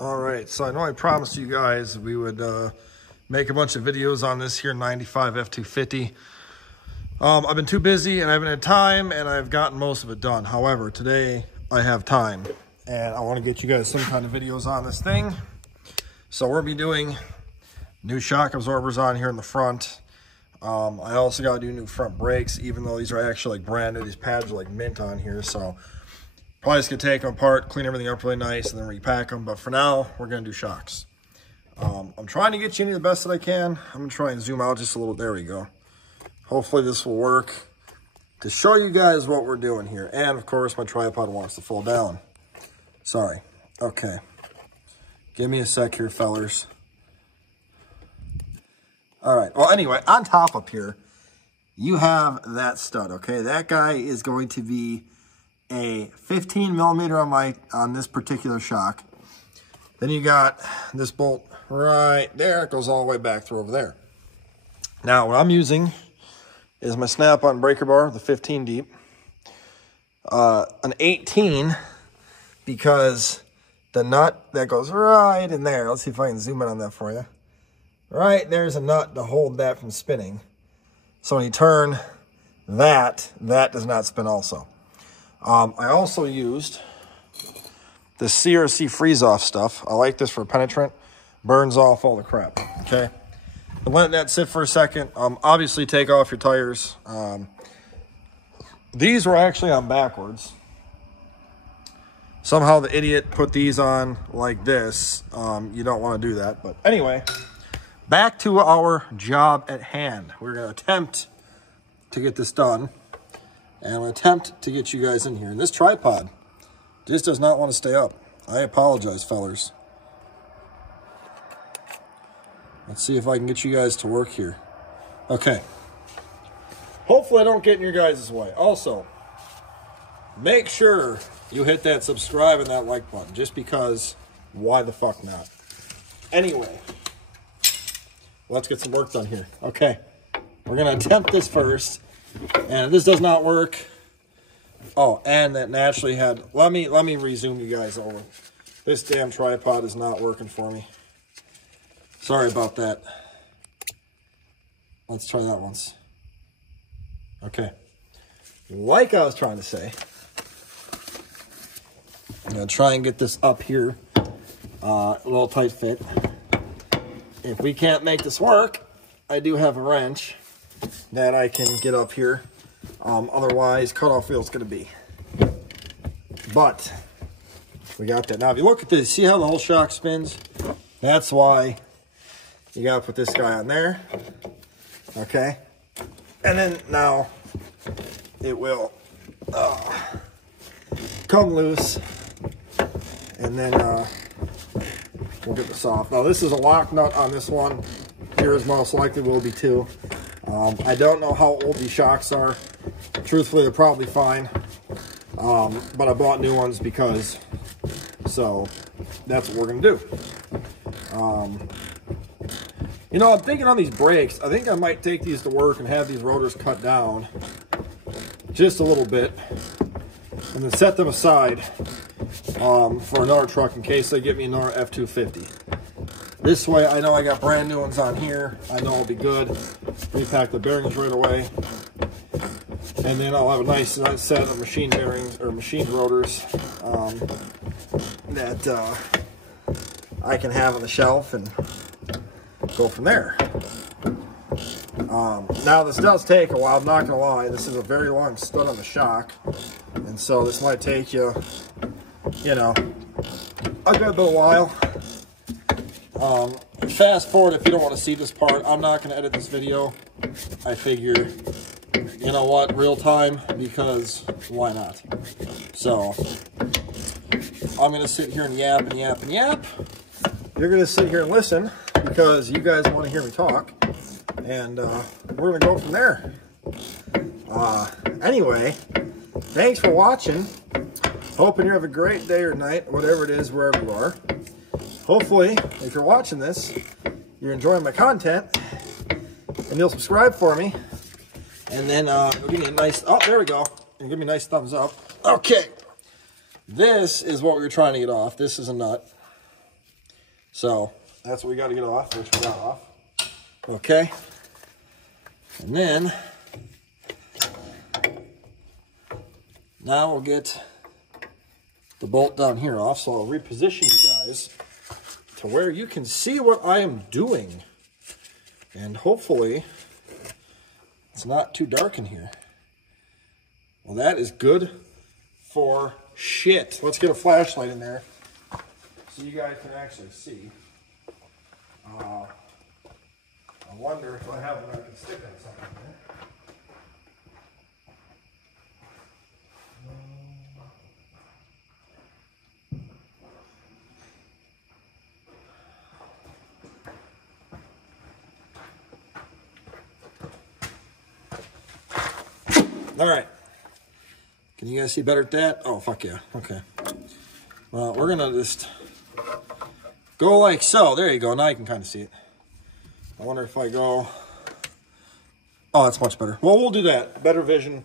All right, so I know I promised you guys we would make a bunch of videos on this here 95 F250. I've been too busy and I haven't had time, and I've gotten most of it done. However, today I have time and I want to get you guys some kind of videos on this thing. So we're gonna be doing new shock absorbers on here in the front. I also got to do new front brakes, even though these are actually like brand new. These pads are like mint on here, so probably just gonna take them apart, clean everything up really nice, and then repack them. But for now, we're gonna do shocks. I'm trying to get you any the best that I can. I'm gonna try and zoom out just a little. There we go. Hopefully this will work to show you guys what we're doing here. And of course, my tripod wants to fall down. Sorry. Okay. Give me a sec here, fellers. All right. Well, anyway, on top up here, you have that stud. Okay, that guy is going to be a 15 millimeter on this particular shock. Then you got this bolt right there. It goes all the way back through over there. Now, what I'm using is my snap-on breaker bar, the 15 deep, an 18, because the nut that goes right in there. Let's see if I can zoom in on that for you. Right there's a nut to hold that from spinning. So when you turn that does not spin also. I also used the CRC freeze-off stuff. I like this for penetrant. Burns off all the crap, okay? But let that sit for a second. Obviously, take off your tires. These were actually on backwards. Somehow the idiot put these on like this. You don't want to do that. But anyway, back to our job at hand. We're going to attempt to get this done. And I'm going to attempt to get you guys in here. And this tripod just does not want to stay up. I apologize, fellers. Let's see if I can get you guys to work here. Okay. Hopefully I don't get in your guys' way. Also, make sure you hit that subscribe and that like button. Just because, why the fuck not? Anyway, let's get some work done here. Okay. We're going to attempt this first. And if this does not work, oh, and that naturally had, let me resume you guys over. This damn tripod is not working for me. Sorry about that. Let's try that once. Okay. Like I was trying to say, I'm going to try and get this up here, a little tight fit. If we can't make this work, I do have a wrench that I can get up here. Otherwise, cutoff wheel is going to be. But we got that. Now, if you look at this, see how the whole shock spins? That's why you got to put this guy on there. Okay. And then now it will come loose. And then we'll get this off. Now, this is a lock nut on this one. Yours most likely will be too. I don't know how old these shocks are. Truthfully, they're probably fine. But I bought new ones because, so that's what we're going to do. You know, I'm thinking on these brakes, I think I might take these to work and have these rotors cut down just a little bit. And then set them aside for another truck in case they give me another F250. This way, I know I got brand new ones on here. I know I'll be good. Repack the bearings right away. And then I'll have a nice set of machine bearings, or machined rotors, that I can have on the shelf and go from there. Now, this does take a while. I'm not going to lie. This is a very long stud on the shock. And so this might take you, you know, a good little while. Fast forward if you don't want to see this part. I'm not going to edit this video. I figure, you know what, real time, because why not? So I'm going to sit here and yap and yap and yap. You're going to sit here and listen because you guys want to hear me talk. And we're going to go from there. Anyway, thanks for watching. Hoping you have a great day or night, whatever it is, wherever you are. Hopefully, if you're watching this, you're enjoying my content, and you'll subscribe for me, and then give me a nice, oh, there we go, and give me a nice thumbs up. Okay, this is what we were trying to get off. This is a nut. So that's what we got to get off, which we got off. Okay. And then now we'll get the bolt down here off. So I'll reposition you guys to where you can see what I am doing. And hopefully it's not too dark in here. Well, that is good for shit. Let's get a flashlight in there so you guys can actually see. I wonder if I have one I can stick on something there. All right. Can you guys see better at that? Oh, fuck yeah. Okay. Well, we're going to just go like so. There you go. Now you can kind of see it. I wonder if I go... Oh, that's much better. Well, we'll do that. Better vision.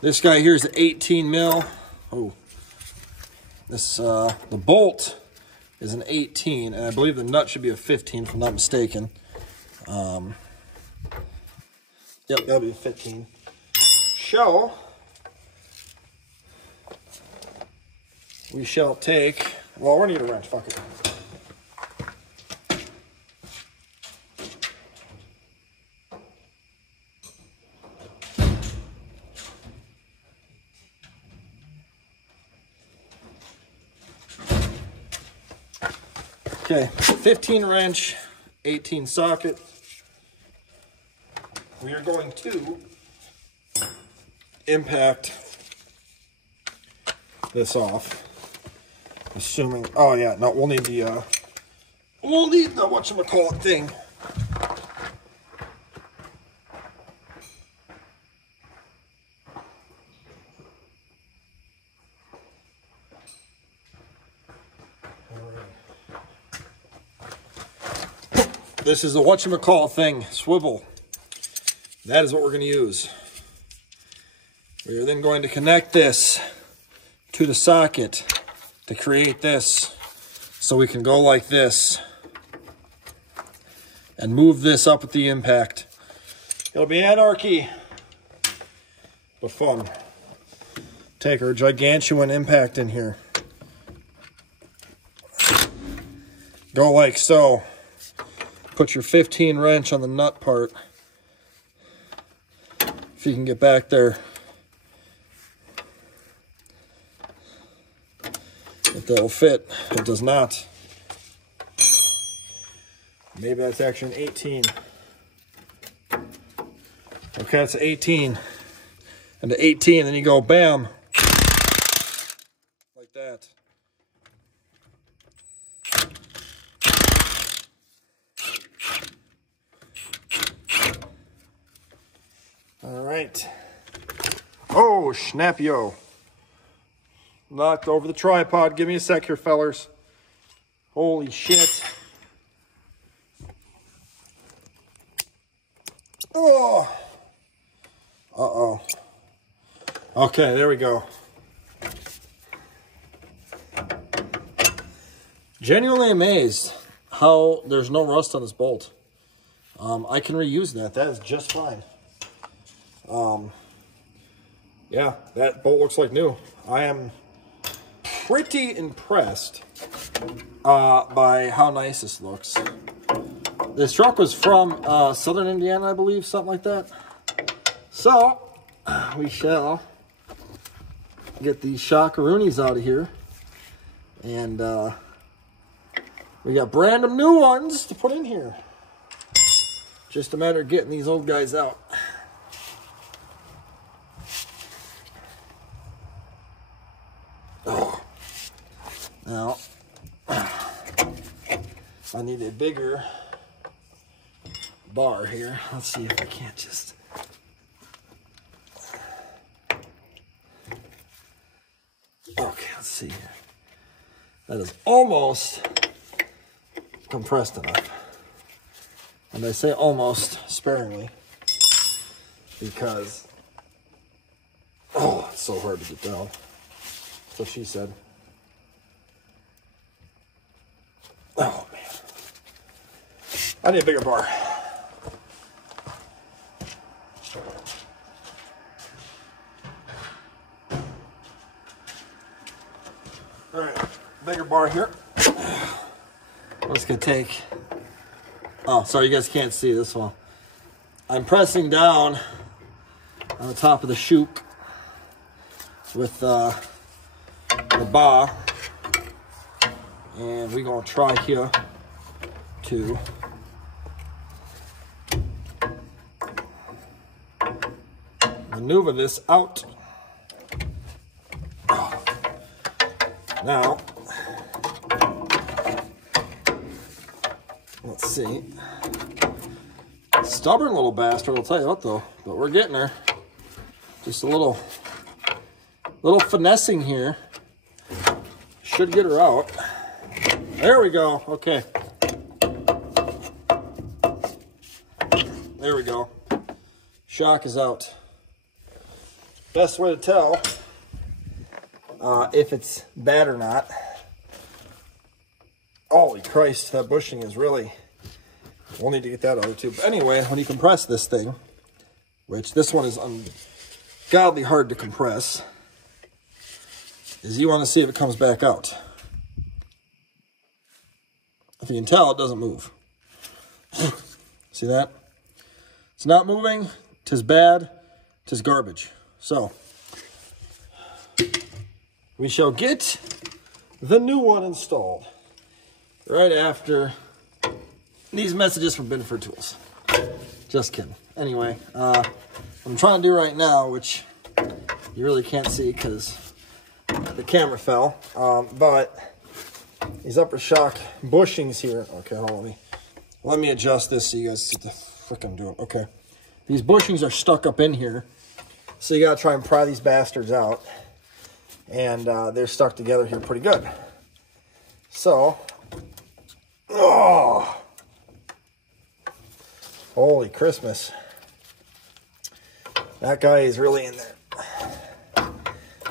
This guy here is an 18 mil. Oh. This, the bolt is an 18, and I believe the nut should be a 15, if I'm not mistaken. Yep, that'll be 15. So, we shall take, well, we need a wrench, fuck it. Okay, 15 wrench, 18 socket. We are going to impact this off, assuming, oh yeah, no, we'll need the whatchamacallit thing. This is the whatchamacallit thing, swivel. That is what we're going to use. We are then going to connect this to the socket to create this, so we can go like this and move this up with the impact. It'll be anarchy, but fun. Take our gigantuan impact in here. Go like so. Put your 15 wrench on the nut part. If you can get back there. If that'll fit. It does not. Maybe that's actually an 18. Okay, that's an 18. And to 18, then you go bam. Like that. All right. Oh, snap-yo. Knocked over the tripod. Give me a sec here, fellers. Holy shit. Oh. Uh-oh. Okay, there we go. Genuinely amazed how there's no rust on this bolt. I can reuse that. That is just fine. Yeah, that bolt looks like new. I am pretty impressed by how nice this looks. This truck was from Southern Indiana, I believe, something like that. So, we shall get these shockaroonies out of here. And we got brand new ones to put in here. Just a matter of getting these old guys out. Now, I need a bigger bar here. Let's see if I can't just... Okay, let's see here. That is almost compressed enough. And I say almost sparingly because, oh, it's so hard to get down. That's what she said. Oh, man. I need a bigger bar. All right, bigger bar here. I'm just gonna take, oh, sorry, you guys can't see this one. I'm pressing down on the top of the shook with the bar, and we're gonna try here to maneuver this out. Now, let's see. Stubborn little bastard, I'll tell you what though, but we're getting her. Just a little finessing here. Should get her out. There we go, okay. There we go. Shock is out. Best way to tell if it's bad or not. Holy Christ, that bushing is really, we'll need to get that out too. But anyway, when you compress this thing, which this one is ungodly hard to compress, is you want to see if it comes back out. If you can tell, it doesn't move. See that? It's not moving. 'Tis bad. 'Tis garbage. So, we shall get the new one installed right after these messages from Binford Tools. Just kidding. Anyway, what I'm trying to do right now, which you really can't see because the camera fell, but these upper shock bushings here. Okay, hold on. Let me adjust this so you guys see what the frick I'm doing. Okay. These bushings are stuck up in here, so you got to try and pry these bastards out. And they're stuck together here pretty good. So, oh, holy Christmas. That guy is really in there.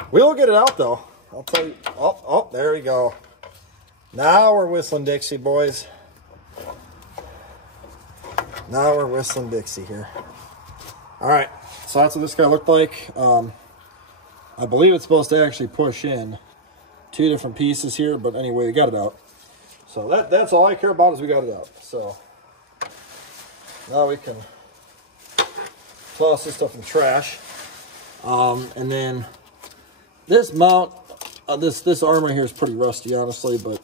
We'll get it out though. I'll tell you. Oh, there we go. Now we're whistling Dixie, boys. Now we're whistling Dixie here. All right, so that's what this guy looked like. I believe it's supposed to actually push in 2 different pieces here, but anyway, we got it out. So that's all I care about is we got it out. So now we can toss this stuff in the trash. And then this mount, this arm right here is pretty rusty, honestly, but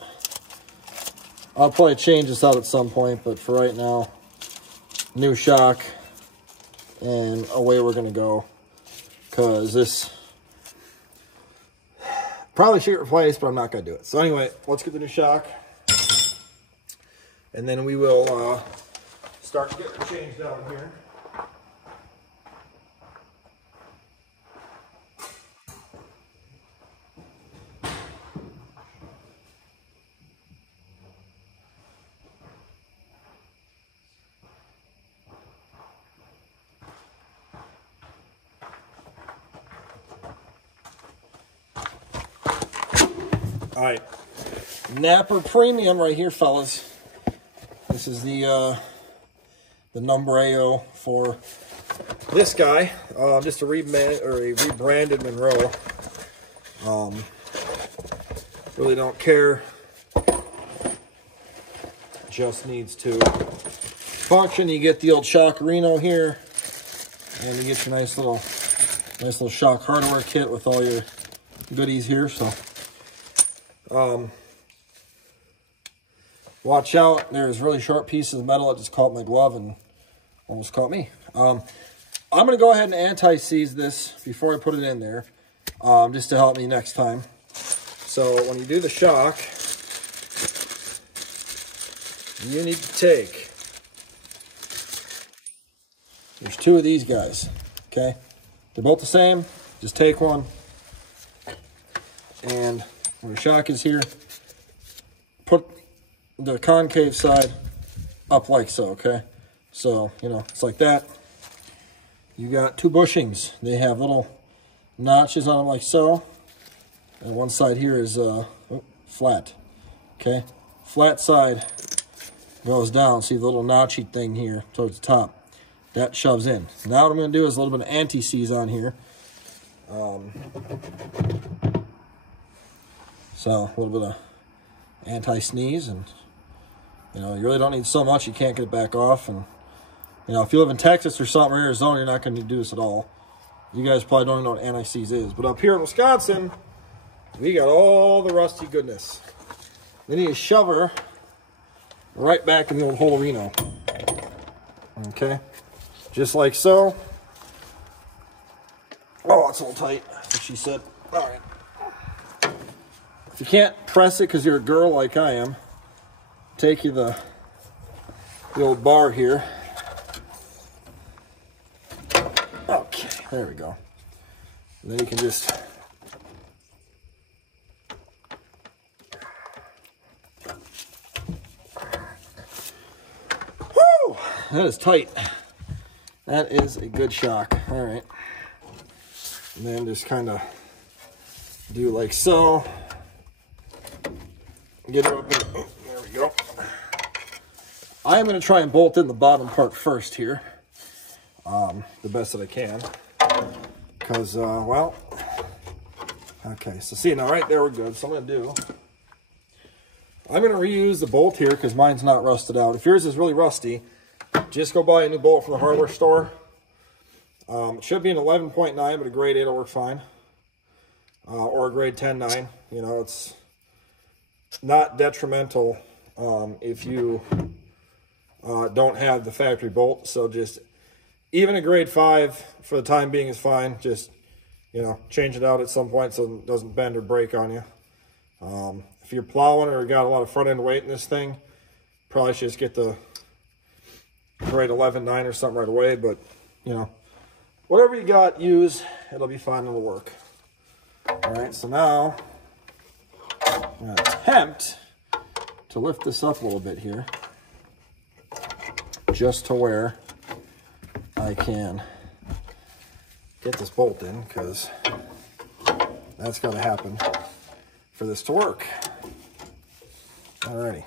I'll probably change this out at some point. But for right now, new shock, and away we're gonna go, because this probably should get replaced, but I'm not going to do it. So anyway, let's get the new shock. And then we will start to get it changed down here. All right, Napper Premium right here, fellas. This is the number for this guy. Just a rebranded Monroe. Really don't care. Just needs to function. You get the old shock Reno here, and you get your nice little shock hardware kit with all your goodies here. So. Watch out, there's really sharp pieces of metal that just caught my glove and almost caught me. I'm going to go ahead and anti-seize this before I put it in there, just to help me next time. So when you do the shock, you need to take, there's 2 of these guys, okay? They're both the same, just take one, and where the shock is here, put the concave side up like so, okay? So, you know, it's like that. You got 2 bushings. They have little notches on them like so. And one side here is flat, okay? flat side goes down. See the little notchy thing here towards the top? That shoves in. Now what I'm going to do is a little bit of anti-seize on here. So a little bit of anti-sneeze, and you know, you really don't need so much you can't get it back off. And you know, if you live in Texas or something, or Arizona, you're not going to do this at all. You guys probably don't even know what anti-seize is. But up here in Wisconsin, we got all the rusty goodness. Then you shove her right back in the old holerino. Okay, just like so. Oh, it's a little tight, that's what she said. All right. If you can't press it because you're a girl like I am, take you the old bar here. Okay, there we go. And then you can just whoo! That is tight. That is a good shock. All right. And then just kind of do like so. Get her up in, oh, there we go. I am going to try and bolt in the bottom part first here. The best that I can. Because, well, okay, so see, now right there we're good. So I'm going to reuse the bolt here because mine's not rusted out. If yours is really rusty, just go buy a new bolt from the hardware store. It should be an 11.9, but a grade 8 will work fine. Or a grade 10.9. You know, it's not detrimental if you don't have the factory bolt. So just, even a grade 5 for the time being is fine. Just, you know, change it out at some point so it doesn't bend or break on you. If you're plowing or got a lot of front end weight in this thing, probably should just get the grade 11.9 or something right away. But, you know, whatever you got, use. It'll be fine. It'll work. All right, so now I'm going to attempt to lift this up a little bit here, just to where I can get this bolt in, because that's got to happen for this to work. Alrighty.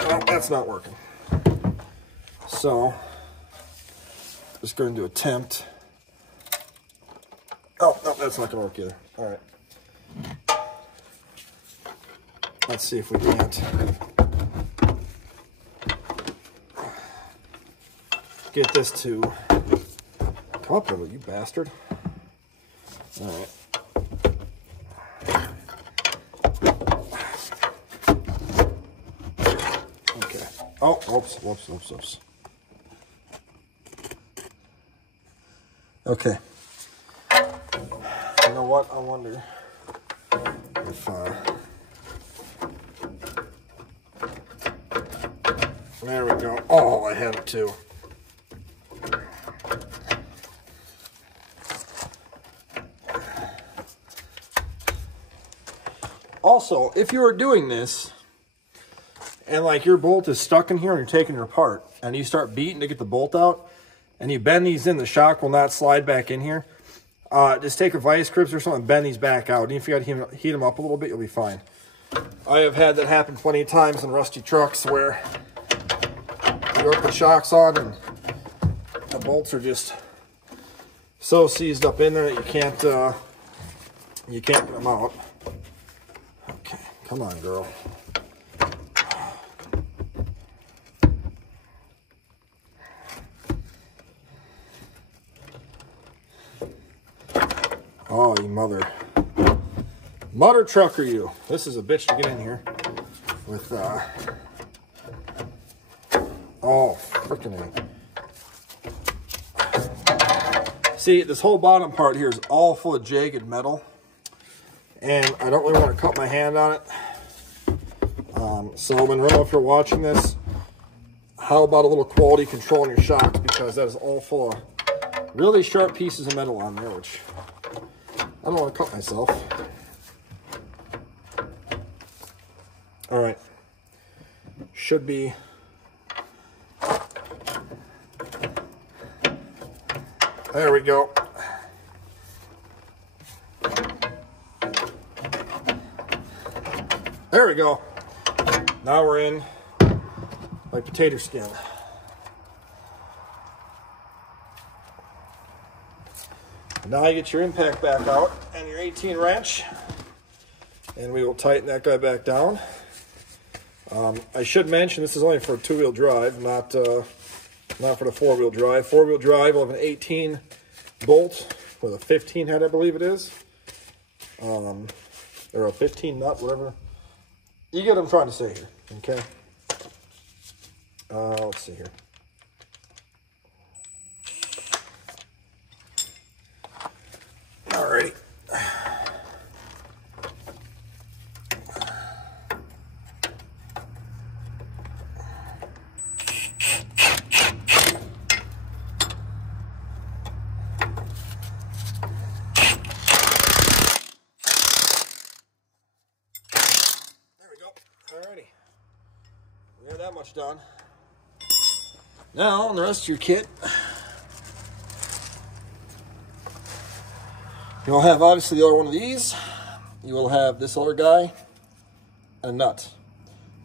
Well, that's not working. So, just going to attempt. Oh, no, that's not going to work either. All right. Let's see if we can't get this to come up a little, you bastard. All right. Okay. Oh, whoops. Okay. You know what? I wonder if there we go. Oh, I had it too. Also, if you are doing this and like your bolt is stuck in here and you're taking it apart and you start beating to get the bolt out and you bend these in, the shock will not slide back in here. Just take a vice grips or something and bend these back out. And if you got to heat them up a little bit, you'll be fine. I have had that happen plenty of times in rusty trucks where you put the shocks on and the bolts are just so seized up in there that you can't get them out. Okay, come on, girl. Oh, you mother trucker, you. This is a bitch to get in here with, oh, freaking A. See, this whole bottom part here is all full of jagged metal, and I don't really want to cut my hand on it. So, Monroe, if you're watching this, how about a little quality control on your shocks, because that is all full of really sharp pieces of metal on there, which I don't want to cut myself. All right. Should be. There we go. There we go. Now we're in like potato skin. Now you get your impact back out and your 18 wrench, and we will tighten that guy back down. I should mention this is only for two-wheel drive, not for the four-wheel drive. Four-wheel drive will have an 18 bolt with a 15 head, I believe it is, or a 15 nut, whatever. You get what I'm trying to say here, okay? Let's see here. Alrighty. There we go. Alrighty. We have that much done. Now, on the rest of your kit, you'll have obviously the other one of these. You will have this other guy, a nut.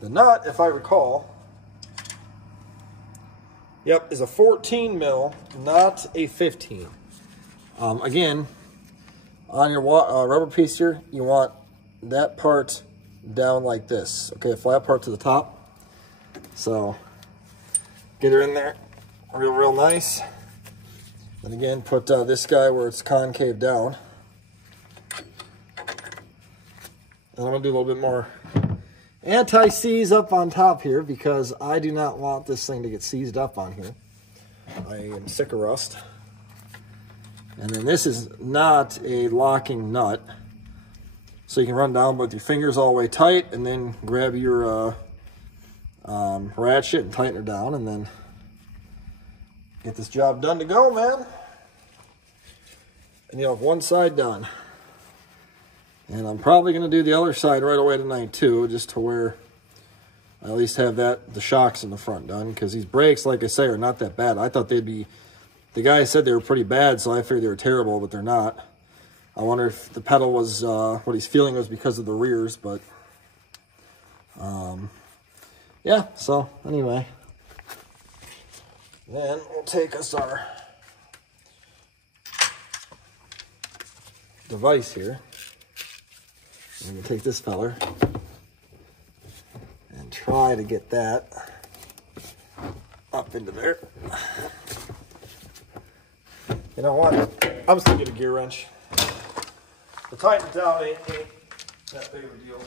The nut, if I recall, yep, is a 14 mil, not a 15. Again, on your rubber piece here, you want that part down like this. Okay, flat part to the top. So get her in there real nice. Then again, put this guy where it's concave down. And I'm going to do a little bit more anti-seize up on top here because I do not want this thing to get seized up on here. I am sick of rust. And then this is not a locking nut. So you can run down with your fingers all the way tight and then grab your ratchet and tighten her down and then get this job done to go, man. And you have one side done. And I'm probably going to do the other side right away tonight too, just to where I at least have the shocks in the front done, because these brakes, like I say, are not that bad. I thought they'd be, the guy said they were pretty bad, so I figured they were terrible, but they're not. I wonder if the pedal was, what he's feeling was because of the rears, but yeah, so anyway. Then we'll take us our device here. I'm going to take this feller and try to get that up into there. You know what? I'm just going to get a gear wrench. The tighten it down ain't that big of a deal.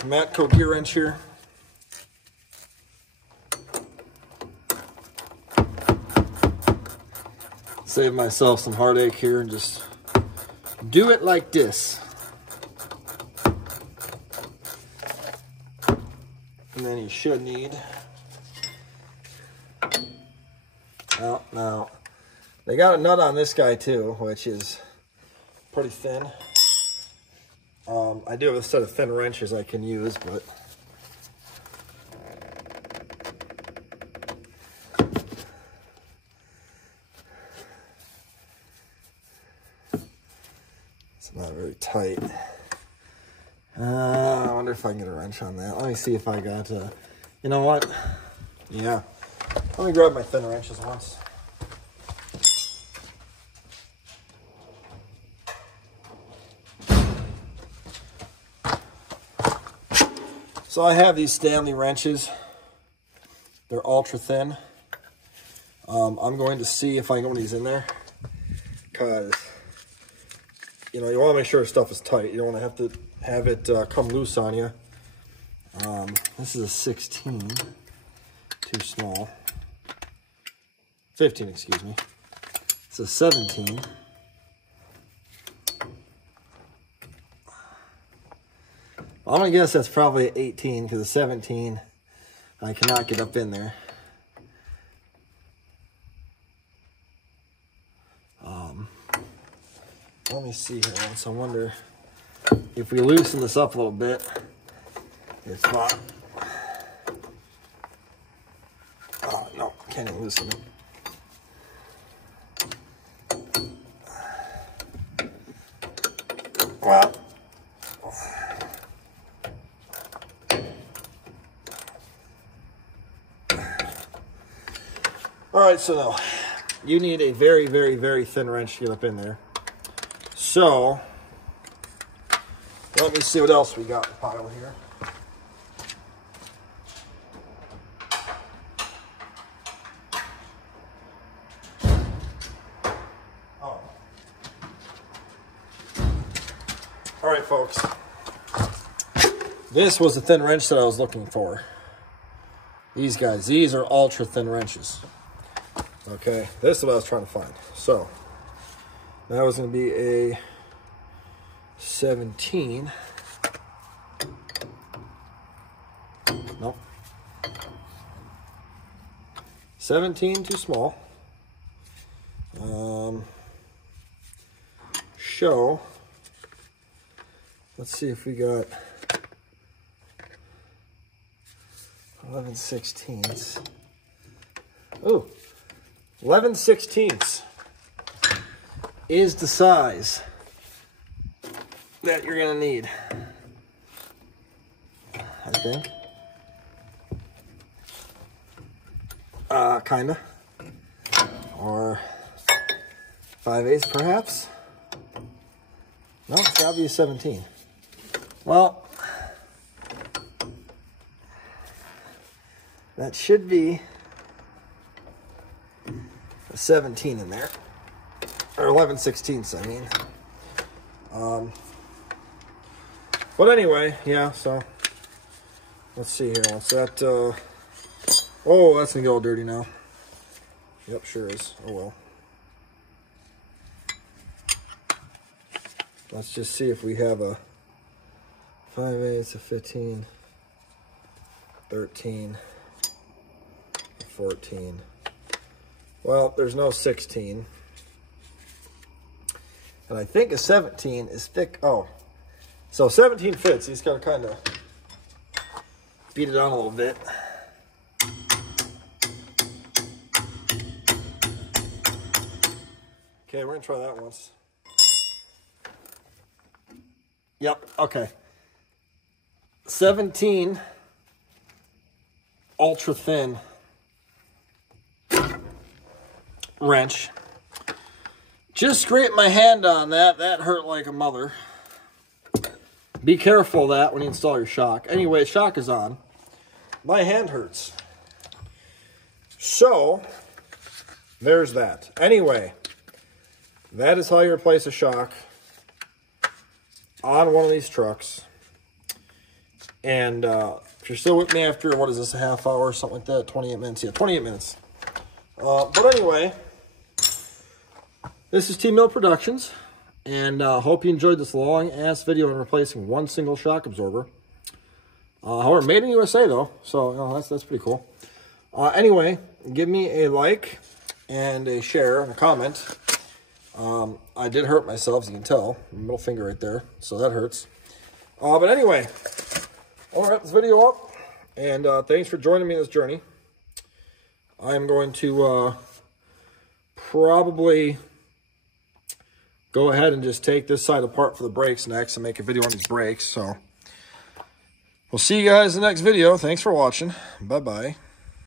Matco gear wrench here. Save myself some heartache here and just do it like this. And then you should need, well, now they got a nut on this guy too, which is pretty thin. I do have a set of thin wrenches I can use, but it's not very tight. I wonder if I can get a wrench on that. Let me see if I got, you know what? Yeah. Let me grab my thin wrenches once. So I have these Stanley wrenches. They're ultra thin. I'm going to see if I can get one of these in there, because you know, you want to make sure stuff is tight. You don't want to have it come loose on you. This is a 16, too small. 15, excuse me. It's a 17. I'm going to guess that's probably an 18, because a 17, I cannot get up in there. Let me see here once. I wonder if we loosen this up a little bit. It's not. Oh, no, can't even loosen it. All right, so now you need a very, very, very thin wrench to get up in there. So let me see what else we got in the pile here. Oh. All right, folks. This was the thin wrench that I was looking for. These guys, these are ultra thin wrenches. Okay, this is what I was trying to find. So that was going to be a 17. Nope. 17, too small. Show. Let's see if we got 11/16. Ooh. 11/16 is the size that you're going to need, I think. Kinda. Or 5/8 perhaps. No, it's got to be a 17. Well, that should be a 17 in there, or 11/16, I mean. But anyway, yeah, so let's see here. What's that? Oh, that's gonna get all dirty now. Yep, sure is. Oh well. Let's just see if we have a 5/8, a 15, 13, 14. Well, there's no 16. And I think a 17 is thick. Oh, so 17 fits. He's got to kind of beat it on a little bit. Okay, we're going to try that once. Yep, okay. 17 ultra thin wrench. Just scraped my hand on that. That hurt like a mother. Be careful of that when you install your shock. Anyway, shock is on. My hand hurts. So, there's that. Anyway, that is how you replace a shock on one of these trucks. And if you're still with me after, what is this, a half hour or something like that? 28 minutes. Yeah, 28 minutes. But anyway, this is T-Mill Productions, and hope you enjoyed this long-ass video on replacing one single shock absorber. However, made in USA, though, so you know, that's pretty cool. Anyway, give me a like and a share and a comment. I did hurt myself, as you can tell. Middle finger right there, so that hurts. But anyway, I'll wrap this video up, and thanks for joining me in this journey. I'm going to probably go ahead and just take this side apart for the brakes next and make a video on these brakes. So we'll see you guys in the next video. Thanks for watching. Bye-bye.